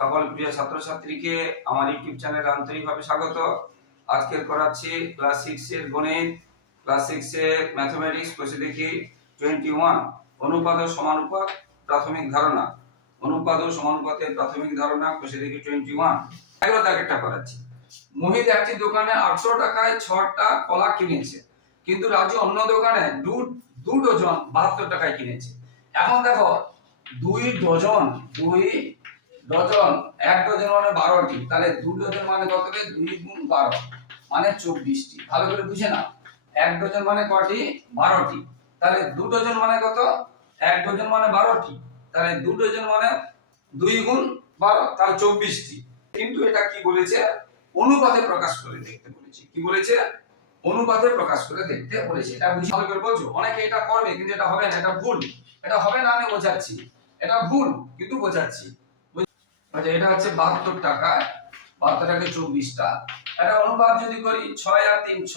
সকল প্রিয় ছাত্রছাত্রীকে আমার ইউটিউব চ্যানেলে আন্তরিকভাবে স্বাগত। আজকের করাচ্ছি ক্লাস সিক্সের গণিত ক্লাস সিক্সের ম্যাথমেটিক্স বসে দেখি টোয়েন্টি ওয়ান অনুপাত ও সমানুপাত, প্রাথমিক ধারণা। অনুপাত ও সমানুপাতের প্রাথমিক ধারণা বসে দেখি টোয়েন্টি ওয়ান এগারো দাগেরটা করাচ্ছি। মোহিত একটি দোকানে আটশো টাকায় ছটা কলা কিনেছে, কিন্তু রাজু অন্য দোকানে দু দু ডজন বাহাত্তর টাকায় কিনেছে। এখন দেখো, দুই ডজন, দুই ডজন এক ডজন মানে বারোটি, তাহলে দু ডজন মানে কত হবে দুই গুণ বারো মানে চব্বিশটি। ভালো করে বুঝে না এক ডজন মানে কটি? বারোটি। তাহলে দু ডজন মানে কত? এক ডজন মানে বারোটি। তাহলে দু ডজন মানে দুই গুণ বারো, তাহলে চব্বিশটি। কিন্তু এটা কি বলেছে? অনুপাতে প্রকাশ করে দেখতে বলেছে। কি বলেছে? অনুপাতে প্রকাশ করে দেখতে বলেছে। এটা বুঝে ভালো করে বলছো অনেকে এটা করবে, কিন্তু এটা হবে না। এটা ভুল। এটা হবে না, আমি বোঝাচ্ছি। এটা ভুল, কিন্তু বোঝাচ্ছি। আচ্ছা এটা হচ্ছে বাহাত্তর টাকায় বাহাত্তর টাকায় চব্বিশটা। এটা অনুপাত যদি করি, ছয় আর তিন ছ,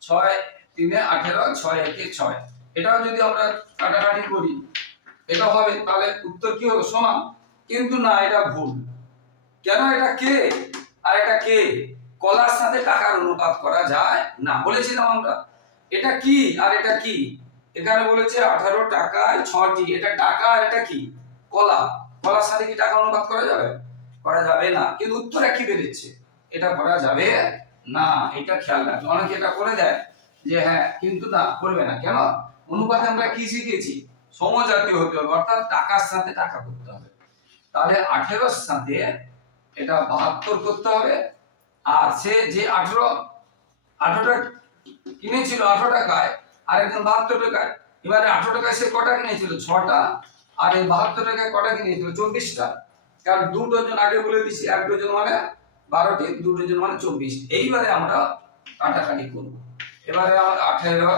ছয় তিনে আঠেরো, ছয় একে ছয়। এটাও যদি আমরা কাটাকাটি করি, এটা হবে, তাহলে উত্তর কি হবে? সমান। কিন্তু না, এটা ভুল। কেন এটা কে? আর এটা কে? কলার সাথে টাকার অনুপাত করা যায় না। বলেছিলাম আমরা। এটা কি আর এটা কি? এখানে বলেছে আঠারো টাকায় ছটি এটা টাকা আর এটা কি? কলা। কলার সাথে কি টাকা অনুপাত করা যাবে? করা যাবে না। কিন্তু উত্তরে কি বেরিয়েছে? এটা করা যাবে না। এটা খেয়াল রাখবে। অনেকে এটা করে দেয় যে হ্যাঁ কিন্তু না, করবে না। কেন? অনুপাতে আমরা কি শিখেছি সমজাতীয় হতে হবে। অর্থাৎ টাকার সাথে টাকা করতে হবে। তাহলে আঠেরোর সাথে এটা বাহাত্তর করতে হবে। আর সে যে আঠেরো, আঠেরোটা কিনেছিল আঠেরো টাকায় আর একজন বাহাত্তর টাকায় এবারে আঠেরো টাকায় সে কটা কিনেছিল? ছটা? আর এই বাহাত্তর টাকায় কটা কিনেছিল চব্বিশটা। কারণ দু ডজন আগে বলে দিছি, এক ডজন মানে বারোটি, দু ডজন মানে চব্বিশ। এইবারে আমরা কাটাকাটি করব। এবারে আমার আঠেরো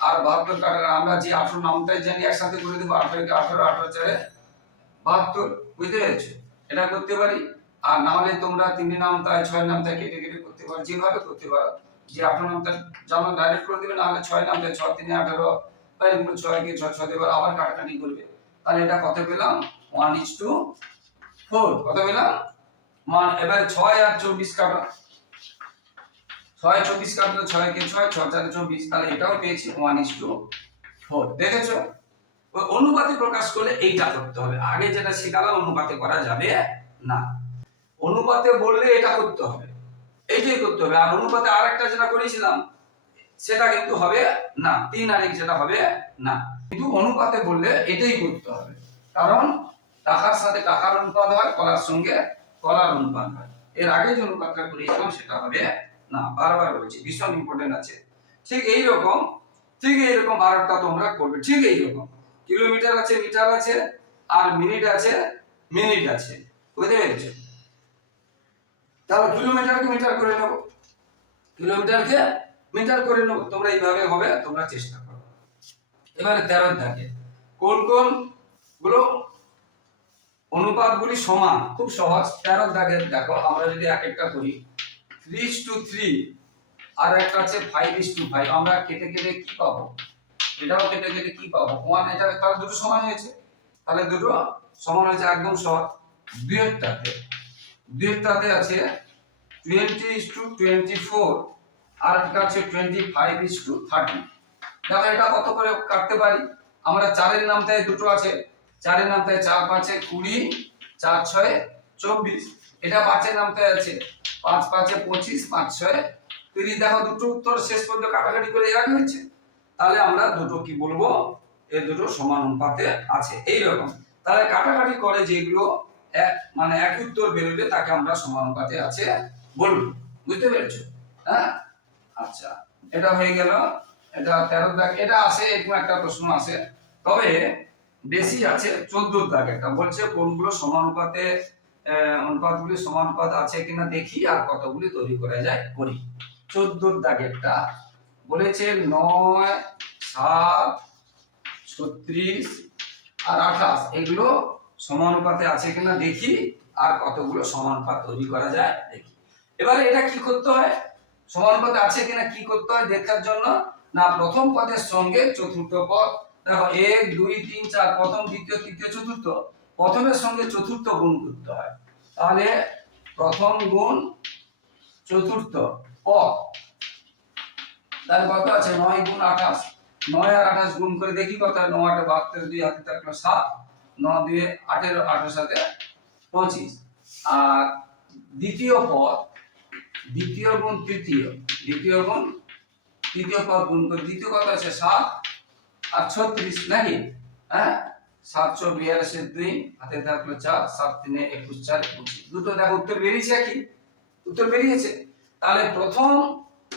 আর বাহাত্তর কাটা আমরা যে আঠেরো নামটাই জানি, একসাথে করে দেবো আঠেরোকে আঠেরো আঠেরো চারে বাহাত্তর। বুঝতে পেরেছ? এটা করতে পারি। আর না হলে তোমরা তিনটে নাম তাই, ছয় নাম তাই কেটে কেটে করতে পারো। যেভাবে করতে পারো। যে আঠারো নাম তাই যেমন ডাইরেক্ট করে দেবে, না হলে ছয় নাম তাই, ছয়, তিনে, আঠারো বা এগুলো ছয় কে ছয় ছয় দেবে আবার কাটাকাটি করবে। তাহলে এটা কত পেলাম? ওয়ান ইস টু ফোর কত পেলাম? মান এবারে ছয় আর চব্বিশ কাটা। ছয়, চব্বিশ কাটলো ছয় কে ছয়? ছয়, চারে চব্বিশ। তাহলে এটাও পেয়েছি। ওয়ান ইস টু ফোর দেখেছ? অনুপাতে প্রকাশ করলে এইটা করতে হবে। আগে যেটা শেখালাম, অনুপাতে করা যাবে না। অনুপাতে বললে এটা করতে হবে। এইটাই করতে হবে। আর অনুপাতে আরেকটা যেটা করেছিলাম, সেটা কিন্তু হবে না। তিন আরেক যেটা হবে না। কিন্তু অনুপাতে বললে এটাই করতে হবে। কারণ টাকার সাথে টাকার অনুপাত হয়, কলার সঙ্গে কলার অনুপাত হয়। এর আগে যে অনুপাতটা করিয়েছিলাম সেটা হবে না, বারবার বলছি, ভীষণ ইম্পর্টেন্ট আছে। ঠিক এই রকম ঠিক এইরকম বারোটা তোমরা করবে, ঠিক এইরকম। কিলোমিটার আছে, মিটার আছে, আর মিনিট আছে মিনিট আছে। বুঝতে পেরেছ? তাহলে কিলোমিটারকে মিটার করে নেব। কিলোমিটারকে মিটার করে নেব। তোমরা এইভাবে হবে, তোমরা চেষ্টা এবারে তেরো থাকে। কোন কোনগুলো অনুপাতগুলি সমান? খুব সহজ, তেরো দাগের দেখো, আমরা যদি এক একটা করি থ্রি টু থ্রি আর একটা আছে ফাইভ ইস টু ফাইভ আমরা কেটে কেটে কি পাবো? এটাও কেটে কেটে কি পাবো? ওয়ান এটা তাহলে দুটো সমান হয়েছে। তাহলে দুটো সমান হয়েছে একদম সহজ। দুয়েরটাতে দুয়েরটাতে আছে twenty is to twenty four আর একটা আছে twenty five is to thirty দেখো এটা কত করে কাটতে পারি? আমরা চারের নামটায় দুটো আছে। চারের নামটায় চার পাঁচে কুড়ি, চার ছয় চব্বিশ। এটা পাঁচের নামটায় আছে। পাঁচ পাঁচে পঁচিশ, পাঁচ ছয় তিরিশ। দেখো, দুটো উত্তর শেষ পর্যন্ত কাটাকাটি করে এক হয়েছে। তাহলে আমরা দুটো কি বলব? এই দুটো সমান অনুপাতে আছে। এইরকম। তাহলে কাটাকাটি করে যেগুলো এক মানে এক উত্তর বেরোবে, তাকে আমরা সমানুপাতে আছে বলব। বুঝতে পেরেছ? হ্যাঁ? আচ্ছা। এটা হয়ে গেল এটা তেরো দাগ, এটা আসে এরকম একটা প্রশ্ন আসে তবে বেশি আছে, চোদ্দ দাগ একটা। বলছে কোনগুলো সমানুপাতে অনুপাতগুলি সমানুপাত আছে কিনা দেখি আর কতগুলি তৈরি করা যায় করি। চোদ্দ দাগেরটা বলেছে নয়, সাত, ছত্রিশ আর আঠাশ। এগুলো সমানুপাতে আছে কিনা দেখি আর কতগুলো সমানুপাত তৈরি করা যায় দেখি। এবারে এটা কি করতে হয়? সমানুপাতে আছে কিনা কি করতে হয়? দেখার জন্য না, প্রথম পদের সঙ্গে চতুর্থ পদ। দেখো, এক, দুই, তিন, চার, প্রথম, দ্বিতীয়, তৃতীয়, চতুর্থ। প্রথমের সঙ্গে চতুর্থ গুণ করতে হয়। তাহলে প্রথম গুণ চতুর্থ পদ। তাহলে কত আছে? নয় গুণ আঠাশ। নয় আর আঠাশ গুণ করে দেখি কত নয় আটে বাহাত্তর, দুই হাতে থাকল সাত। ন দুই আঠেরো আঠারো সাথে পঁচিশ। আর দ্বিতীয় পদ, দ্বিতীয় গুণ তৃতীয়। দ্বিতীয় গুণ তৃতীয় পদ গুণ করে, দ্বিতীয় কত আছে? সাত আর ছত্রিশ, নাকি? হ্যাঁ? সাতশো বিয়াল্লিশের দুই হাতে থাকল চার, সাত তিনে একুশ, চার পঁচিশ দুটো দেখো, উত্তর বেরিয়েছে কি উত্তর বেরিয়েছে? তাহলে প্রথম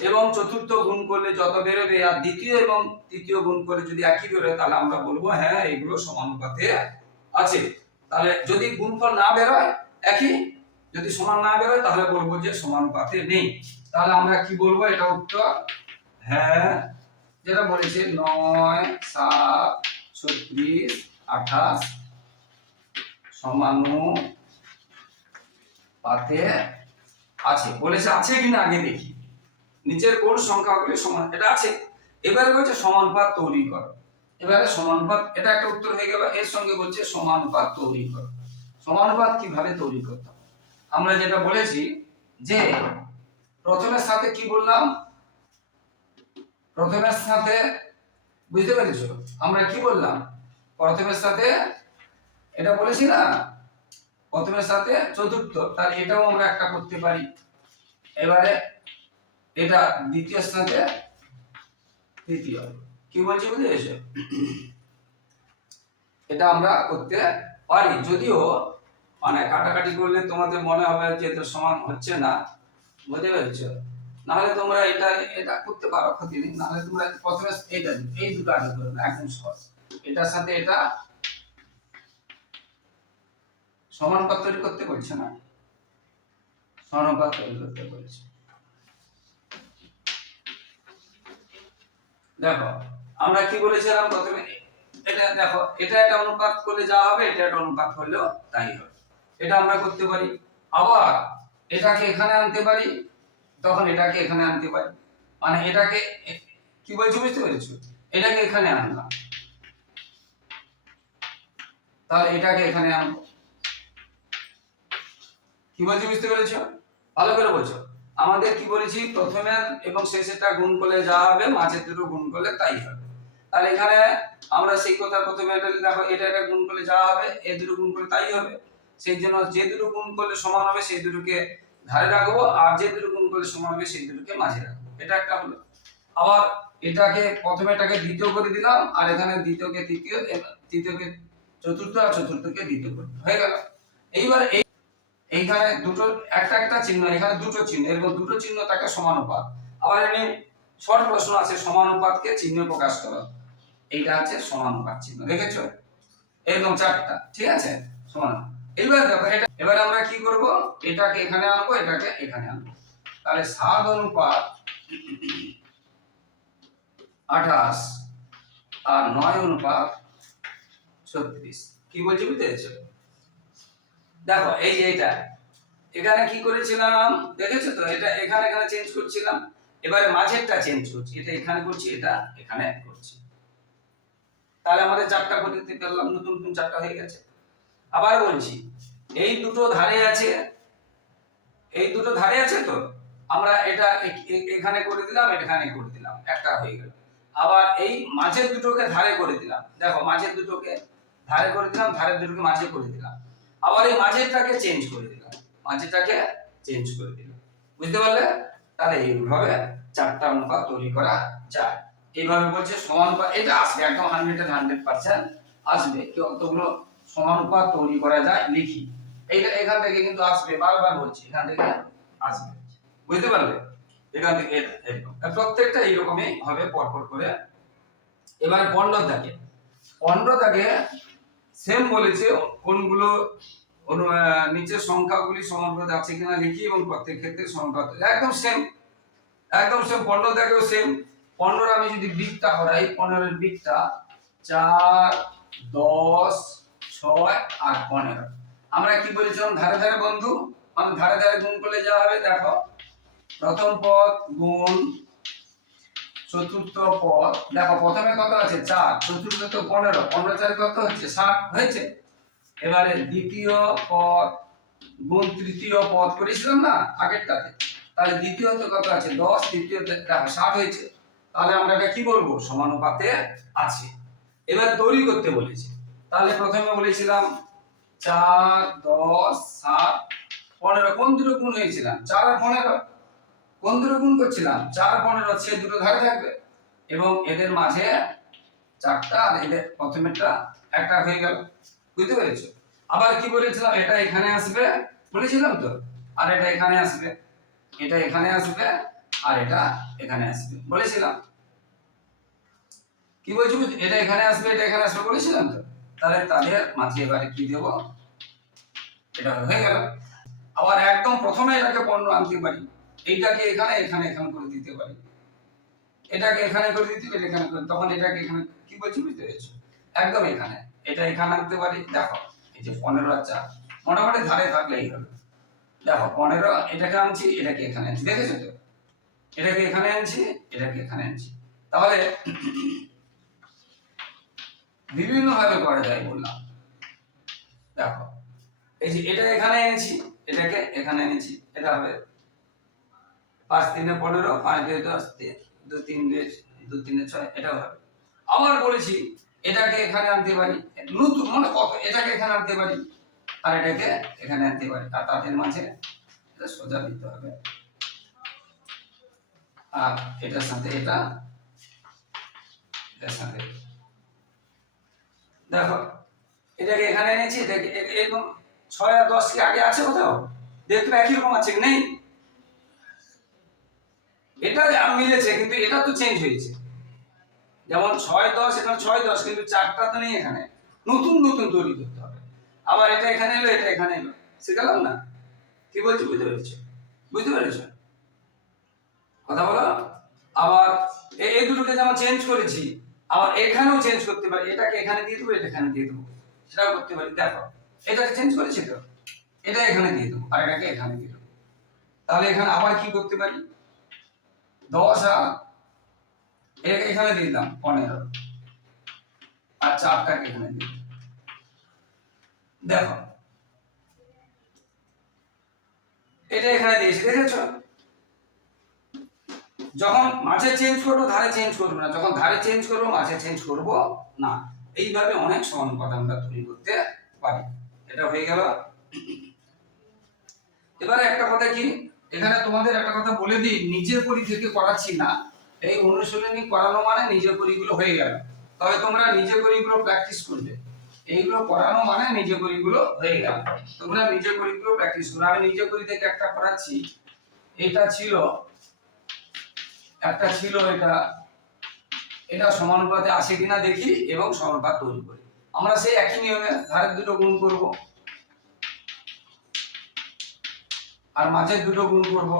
এবং চতুর্থ গুণ করলে যত বেরোবে, আর দ্বিতীয় এবং তৃতীয় গুণ করে যদি একই বেরোয়, তাহলে আমরা বলব হ্যাঁ এগুলো সমানুপাতে আছে। তাহলে যদি গুণফল না বেরোয়, একই? যদি সমান না বেরোয়, তাহলে বলব যে সমানুপাতে নেই। তাহলে আমরা কি বলব? এটা উত্তর হ্যাঁ যেটা বলেছে নয়, সাত, ছত্রিশ, আঠাশ সমানুপাতে আছে। বলেছে আছে কিনা আগে দেখি। নিচের কোন সংখ্যাগুলি সমান? এটা আছে। এবারে বলছে সমানুপাত তৈরি করো। এবারে সমানুপাত, এটা একটা উত্তর হয়ে গেল। এর সঙ্গে বলছে সমানুপাত তৈরি করো। সমানুপাত কীভাবে তৈরি করতে? আমরা যেটা বলেছি যে প্রথমের সাথে কি বললাম? প্রথমের সাথে, বুঝতে পেরেছ? আমরা কি বললাম? প্রথমের সাথে, এটা বলেছি না? প্রথমের সাথে চতুর্থ তার এটাও আমরা একটা করতে পারি। এবারে এটা দ্বিতীয় সাথে তৃতীয়। কি বলছি বুঝে গেছো এটা আমরা করতে পারি। যদিও মানে কাটাকাটি করলে তোমাদের মনে হবে যে এটা সমান হচ্ছে না। বুঝতে পেরেছ? নাহলে তোমরা এটা এটা করতে পারো ক্ষতি নেই নাহলে তোমরা প্রথমে দিবে, এই দুটো আগে করবে একদম সহজ এটার সাথে এটা সমানুপাত তৈরি করতে বলছে না। সমানুপাত তৈরি করতে বলছে। দেখো আমরা কি বলেছিলাম প্রথমে? এটা দেখো এটা একটা অনুপাত করলে যা হবে এটা একটা অনুপাত করলেও তাই হবে। এটা আমরা করতে পারি। আবার এটাকে এখানে আনতে পারি তখন এটাকে এখানে আনতে পারি। মানে এটাকে, কি বলছো বুঝতে পেরেছ? এটাকে এখানে আনলাম। তাহলে এটাকে এখানে আনব। কি বলছি বুঝতে পেরেছ? ভালো করে বলছো। আমাদের কি বলেছি? প্রথমের এবং শেষেরটা গুণ করলে যা হবে, মাঝের দুটো গুণ করলে তাই হবে। তাহলে এখানে আমরা সেই কথা প্রথমে দেখো, এটা এটা গুণ করলে যা হবে, এ দুটো গুণ করলে তাই হবে। সেই জন্য যে দুটো গুণ করলে সমান হবে, সেই দুটোকে ধারে রাখব, আর যে দুটো গুণ করলে সমান হবে সেই দুটোকে মাঝে রাখব। এটা একটা হলো। আবার এটাকে প্রথমে এটাকে দ্বিতীয় করে দিলাম, আর এখানে দ্বিতীয়কে তৃতীয় তৃতীয়কে চতুর্থ, আর চতুর্থকে দ্বিতীয় করে হয়ে গেল। এইবার এই, এইখানে দুটো, একটা একটা চিহ্ন, এখানে দুটো চিহ্ন এরকম দুটো চিহ্ন তাকে সমানুপাত। আবার এখানে শর্ট প্রশ্ন আছে, সমানুপাতকে চিহ্ন প্রকাশ করো। এইটা আছে সমানুপাত চিহ্ন, দেখেছ? এরকম চারটা, ঠিক আছে? সমান এবার দেখো, এটা, এবার আমরা কি করব? এটাকে এখানে আনব, এটাকে এখানে আনব। তাহলে সাত অনুপাত আঠাশ আর নয় অনুপাত ছত্রিশ। কি বলছি বুঝতে পেরেছ? দেখো, এই যে এটা, এখানে কি করেছিলাম? দেখেছ তো? এটা এখানে এখানে চেঞ্জ করছিলাম। এবারে মাঝেরটা চেঞ্জ করছি। এটা এখানে করছি, এটা এখানে করছি। তাহলে আমাদের চারটা করতে পারলাম নতুন নতুন চারটা হয়ে গেছে। আবার বলছি, এই দুটো ধারে আছে, এই দুটো ধারে আছে তো? আমরা এটা এখানে করে দিলাম, এখানে করে দিলাম, একটা হয়ে গেল। আবার এই মাঝের দুটোকে ধারে করে দিলাম। দেখো, মাঝের দুটোকে ধারে করে দিলাম, ধারের দুটোকে মাঝে করে দিলাম। আবার এই মাঝেরটাকে চেঞ্জ করে দিলাম। মাঝেরটাকে চেঞ্জ করে দিলাম। বুঝতে পারলে? তাহলে এইভাবে চারটা অনুপাত তৈরি করা যায়। এইভাবে বলছে সমানুপাত এটা আসবে, একদম হান্ড্রেড হান্ড্রেড পার্সেন্ট আসবে। কেউ অতগুলো সমানুপাত তৈরি করা যায় লিখি। এইটা এখান থেকে কিন্তু আসবে, বারবার বলছি, এখান থেকে আসবে। বুঝতে পারলে? এখান থেকে প্রত্যেকটা এইরকমই হবে, পরপর করে। এবারে পনেরো থাকে পনেরো থাকে সেম বলেছে কোনগুলো নিচের সংখ্যাগুলি সমানুপাত আছে কিনা লিখি এবং প্রত্যেক ক্ষেত্রে সমানুপাত একদম সেম একদম সেম পনেরো থেকেও সেম পনেরো আমি যদি বিটটা করাই পনেরোর বিটটা চার, দশ ছয় আর পনেরো। আমরা কি বলেছিলাম ধারে ধারে বন্ধু মানে ধারে ধারে গুণ করলে যা হবে, দেখো। প্রথম পদ গুণ চতুর্থ পদ। দেখো, প্রথমে কত আছে? চার। চতুর্থ তো পনেরো। পনেরো চার কত হচ্ছে? ষাট হয়েছে। এবারে দ্বিতীয় পদ গুণ তৃতীয় পদ করেছিলাম না আগেরটাতে? তাহলে দ্বিতীয়তে কত আছে? দশ। তৃতীয়তে দেখো, ষাট হয়েছে। তাহলে আমরা এটা কি বলব? সমানুপাতে আছে। এবার তৈরি করতে বলেছি। তাহলে প্রথমে বলেছিলাম চার, দশ, সাত, পনেরো। কোন দুটো গুণ হয়েছিলাম? চার আর পনেরো। কোন দুটো গুণ করছিলাম? চার, পনেরো, সে দুটো ধারে থাকবে। এবং এদের মাঝে চারটা আর এদের প্রথমেরটা একটা হয়ে গেল। বুঝতে পেরেছ? আবার কি বলেছিলাম? এটা এখানে আসবে। বলেছিলাম তো? আর এটা এখানে আসবে। এটা এখানে আসবে। আর এটা এখানে আসবে। বলেছিলাম। কি বলছি এটা এখানে আসবে, এটা এখানে আসবে। বলেছিলাম তো? তাহলে তাদের মাঝে এবারে কি দেব? এটা হয়ে গেল। আবার একদম প্রথমে এটাকে পণ্য আনতে পারি। এইটাকে এখানে এখানে এখানে করে দিতে পারি। এটাকে এখানে করে দিতে পারি, এখানে করে তখন এটাকে এখানে কি বলছি বুঝতে পেরেছ? একদম এখানে। এটা এখানে আনতে পারি। দেখো, এই যে পনেরো আর চার। মোটামুটি ধারে থাকলেই হবে। দেখো, পনেরো, এটাকে আনছি, এটাকে এখানে আনছি। দেখেছ তো? এটাকে এখানে আনছি, এটাকে এখানে আনছি। তাহলে বিভিন্ন ভাবে করা যায় বললাম। দেখো, এই যে এটা এখানে এনেছি, এটাকে এখানে এনেছি, এটা হবে পাঁচ তিনে পনেরো, পাঁচ দুই দশ দু তিন দুই দু তিনে ছয় এটা হবে। আবার বলেছি, এটাকে এখানে আনতে পারি, নতুন মানে কত, এটাকে এখানে আনতে পারি, আর এটাকে এখানে আনতে পারি আর তাদের মাঝে এটা সোজা দিতে হবে। আর এটার সাথে এটা, এটার সাথে দেখো, এটাকে এখানে এনেছি এরকম ছয় আর দশ কি আগে আছে কোথাও? দেখলে একই রকম আছে, নেই? এটা মিলেছে, কিন্তু এটা তো চেঞ্জ হয়েছে। যেমন ছয় দশ এখানে ছয় দশ, কিন্তু চারটা তো নেই এখানে। নতুন নতুন তৈরি করতে হবে। আবার এটা এখানে এলো, এটা এখানে এলো। শিখালাম না? কি বলছি বুঝতে পেরেছ? বুঝতে পেরেছ? কথা বলো? আবার এই দুটোকে যেমন চেঞ্জ করেছি আবার এখানেও চেঞ্জ করতে পারি, এটাকে এখানে দিয়ে দেবো এটা এখানে দিয়ে দেবো। সেটাও করতে পারি, দেখো। এটাকে চেঞ্জ করেছি তো? এটা এখানে দিয়ে দেবো, আর এটাকে এখানে দিয়ে দেবো। তাহলে এখানে আবার কি করতে পারি? দশ আর এখানে দিয়ে দিলাম, পনেরো। আর চারটাকে এখানে দিয়ে। দেখো। এটা এখানে দিয়েছি, দেখেছ? যখন মাঝে চেঞ্জ করব, ধারে চেঞ্জ করব না। যখন ধারে চেঞ্জ করব, মাঝে চেঞ্জ করব না। এইভাবে অনেক সমান সমানুপাত আমরা তৈরি করতে পারি। এটা হয়ে গেল। এবারে একটা কথা কি? এখানে তোমাদের একটা কথা বলে দিই, নিজের পরি থেকে করাচ্ছি না। এই অনুশীলনী করানো মানে নিজের পরিগুলো হয়ে গেল। তবে তোমরা নিজে করিগুলো প্র্যাকটিস করবে। এইগুলো করানো মানে নিজে করিগুলো হয়ে গেল। তোমরা নিজে করিগুলো প্র্যাকটিস করো। আমি নিজে করি থেকে একটা করাচ্ছি। এটা ছিল একটা ছিল এটা এটা সমানুপাতে আসে কিনা দেখি এবং সমানুপাত তৈরি করি। আমরা সেই একই নিয়মে ধারের দুটো গুণ করব। আর মাঝের দুটো গুণ করব।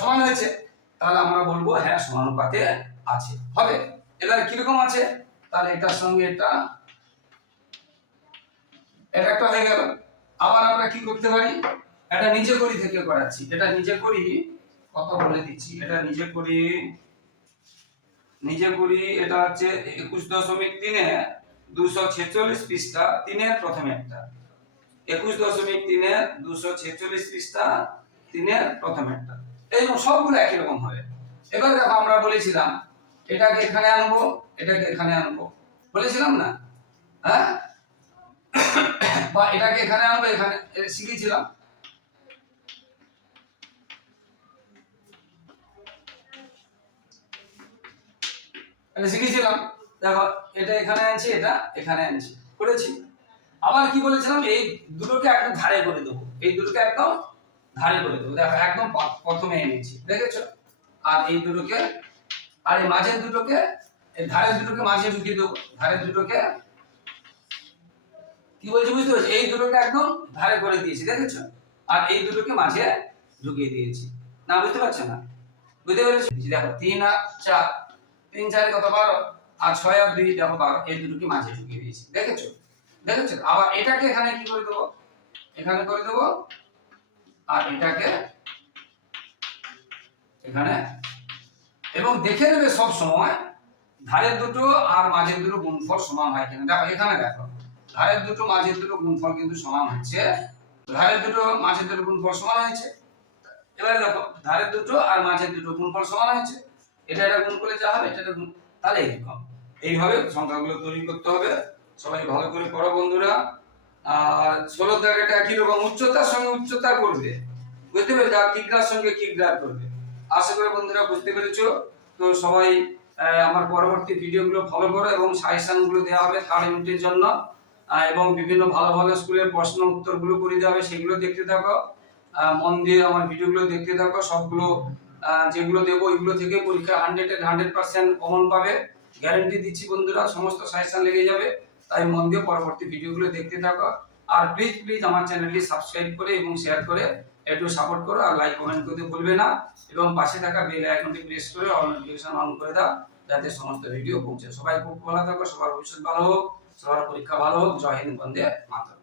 সমান হয়েছে। তাহলে আমরা বলব হ্যাঁ সমানুপাতে আছে। হবে? এবার কীরকম আছে? তাহলে এটার সঙ্গে এটা এটা একটা হয়ে গেল। আবার আমরা কি করতে পারি? এটা নিজে করি থেকে করাচ্ছি। এটা নিজে করি কত বলে দিচ্ছি। এটা নিজে করি নিজে করি, এটা হচ্ছে একুশ দশমিক তিনে দুশো ছেচল্লিশ পৃষ্ঠা, তিনের প্রথমে একটা। একুশ দশমিক তিনে দুশো ছেচল্লিশ পৃষ্ঠা, তিনের প্রথমে একটা। এইরকম সবগুলো একই রকম হবে। এবার দেখো, আমরা বলেছিলাম, এটাকে এখানে আনব, এটাকে এখানে আনব। বলেছিলাম না? হ্যাঁ? বা এটাকে এখানে আনব, এখানে শিখেছিলাম এটা শিখেছিলাম। দেখো, এটা এখানে আনছি, এটা এখানে আনছি। করেছি। আবার কি বলেছিলাম? এই দুটোকে একদম ধারে করে দেবো। এই দুটোকে একদম ধারে করে দেবো। দেখো, একদম প্রথমে এনেছি দেখেছ? আর এই দুটোকে, আর এই মাঝের দুটোকে, এই ধারের দুটোকে মাঝে ঢুকিয়ে দেবো। ধারের দুটোকে, কি বলছি বুঝতে পারছি? এই দুটোকে একদম ধারে করে দিয়েছি। দেখেছ? আর এই দুটোকে মাঝে ঢুকিয়ে দিয়েছি। না, বুঝতে পারছ না? বুঝতে পেরেছি? দেখো, তিন আর চার। তিন চারে কত বারো? আর ছয় আর দুই, দেখো বারো, এই দুটোকে মাঝে ঢুকিয়ে দিয়েছি। দেখেছ? দেখেছ? আবার এটাকে এখানে কি করে দেবো? এখানে করে দেবো, আর এটাকে এখানে। এবং দেখে নেবে সব সময়, ধারের দুটো আর মাঝের দুটো গুণফল সমান হয় কিনা। দেখো, এখানে দেখো, ধারের দুটো, মাঝের দুটো গুণফল কিন্তু সমান হচ্ছে। ধারের দুটো, মাঝের দুটো গুণফল সমান হয়েছে। এবারে দেখো, ধারের দুটো আর মাঝের দুটো গুণফল সমান হয়েছে। এটা এটা গুণ করলে যা হবে, এটা গুণ, তাহলে এরকম। এইভাবে সংখ্যাগুলো তৈরি করতে হবে। সবাই ভালো করে পড়ো বন্ধুরা। আর ষোলো দাগেটা একই রকম? উচ্চতার সঙ্গে উচ্চতা করবে। বুঝতে পেরেছ? আর কিগ্রার সঙ্গে কিগ্রার করবে। আশা করি বন্ধুরা বুঝতে পেরেছ। তো সবাই আমার পরবর্তী ভিডিওগুলো ফলো করো এবং সাজেশনগুলো দেওয়া হবে থার্ড ইউনিটের জন্য। এবং বিভিন্ন ভালো ভালো স্কুলের প্রশ্ন উত্তরগুলো করে দেওয়া হবে, সেগুলো দেখতে থাকো। মন দিয়ে আমার ভিডিওগুলো দেখতে থাকো। সবগুলো যেগুলো দেবো ওইগুলো থেকে পরীক্ষা hundred and hundred percent common পাবে। গ্যারেন্টি দিচ্ছি বন্ধুরা, সমস্ত সাজেশন লেগে যাবে। তাই মন দিয়ে পরবর্তী ভিডিওগুলো দেখতে থাকো। আর প্লিজ প্লিজ আমার চ্যানেলটি সাবস্ক্রাইব করে এবং শেয়ার করে একটু সাপোর্ট করো আর লাইক কমেন্ট করতে ভুলবে না। এবং পাশে থাকা বেল আইকনটি প্রেস করে অল নোটিফিকেশন অন করে দাও, যাতে সমস্ত ভিডিও পৌঁছে। সবাই খুব ভালো থাকো, সবার ভবিষ্যৎ ভালো হোক, সবার পরীক্ষা ভালো হোক। জয় হিন্দ, বন্দে মাতরম।